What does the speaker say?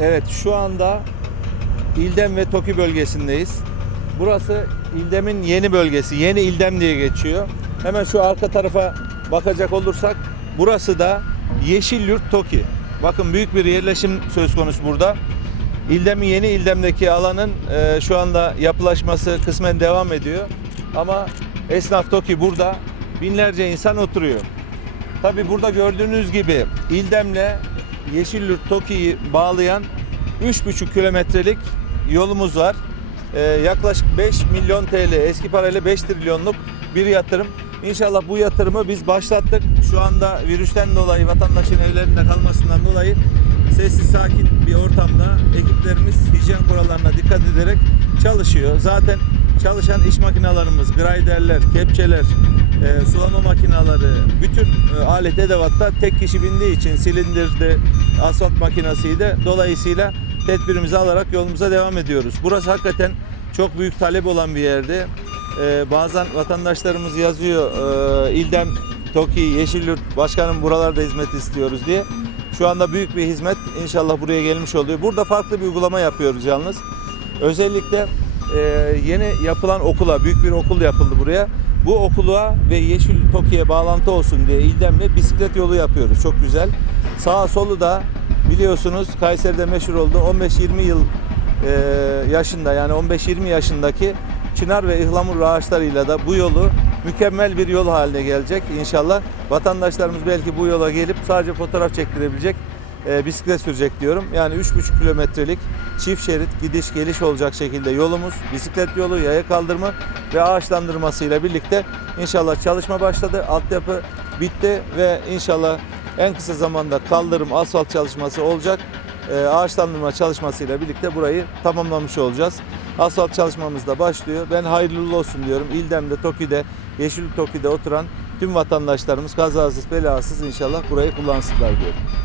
Evet şu anda İldem ve Toki bölgesindeyiz. Burası İldem'in yeni bölgesi. Yeni İldem diye geçiyor. Hemen şu arka tarafa bakacak olursak burası da Yeşilyurt Toki. Bakın büyük bir yerleşim söz konusu burada. İldem'in yeni İldem'deki alanın e, şu anda yapılaşması kısmen devam ediyor. Ama esnaf Toki burada binlerce insan oturuyor. Tabi burada gördüğünüz gibi İldem'le Yeşilyurt Toki'yi bağlayan 3,5 kilometrelik yolumuz var. Ee, yaklaşık 5 milyon TL eski parayla 5 trilyonluk bir yatırım. İnşallah bu yatırımı biz başlattık. Şu anda virüsten dolayı vatandaşın evlerinde kalmasından dolayı sessiz sakin bir ortamda ekiplerimiz hijyen kurallarına dikkat ederek çalışıyor. Zaten çalışan iş makinalarımız, griderler, kepçeler, e, sulama makineleri, bütün e, alet edevatta tek kişi bindiği için silindirde, asfalt makinasıydı. Dolayısıyla tedbirimizi alarak yolumuza devam ediyoruz. Burası hakikaten çok büyük talep olan bir yerdi. E, bazen vatandaşlarımız yazıyor e, İldem, Toki, Yeşilyurt başkanım buralarda hizmet istiyoruz diye. Şu anda büyük bir hizmet inşallah buraya gelmiş oluyor. Burada farklı bir uygulama yapıyoruz yalnız. Özellikle e, yeni yapılan okula, büyük bir okul yapıldı buraya. Bu okula ve Yeşil Toki'ye bağlantı olsun diye İldem'le bisiklet yolu yapıyoruz. Çok güzel. Sağ solu da biliyorsunuz Kayseri'de meşhur oldu. 15-20 yıl e, yaşında yani 15-20 yaşındaki çınar ve ıhlamur ağaçlarıyla da bu yolu mükemmel bir yol haline gelecek inşallah. Vatandaşlarımız belki bu yola gelip sadece fotoğraf çektirebilecek e, bisiklet sürecek diyorum. Yani 3,5 kilometrelik çift şerit gidiş geliş olacak şekilde yolumuz, bisiklet yolu, yaya kaldırımı ve ağaçlandırmasıyla birlikte inşallah çalışma başladı. Altyapı bitti ve inşallah en kısa zamanda kaldırım, asfalt çalışması olacak. E, ağaçlandırma çalışmasıyla birlikte burayı tamamlamış olacağız. Asfalt çalışmamız da başlıyor. Ben hayırlı olsun diyorum. İldem'de, Toki'de, Yeşil Toki'de oturan tüm vatandaşlarımız kazasız belasız inşallah burayı kullansınlar diyorum.